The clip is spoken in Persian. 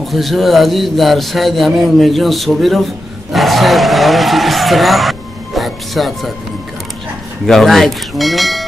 مختصر عزیز در سایت همه میجان صوبیروف در سایت قرارات استرا بعد 3 ساعت این کار لایک شونه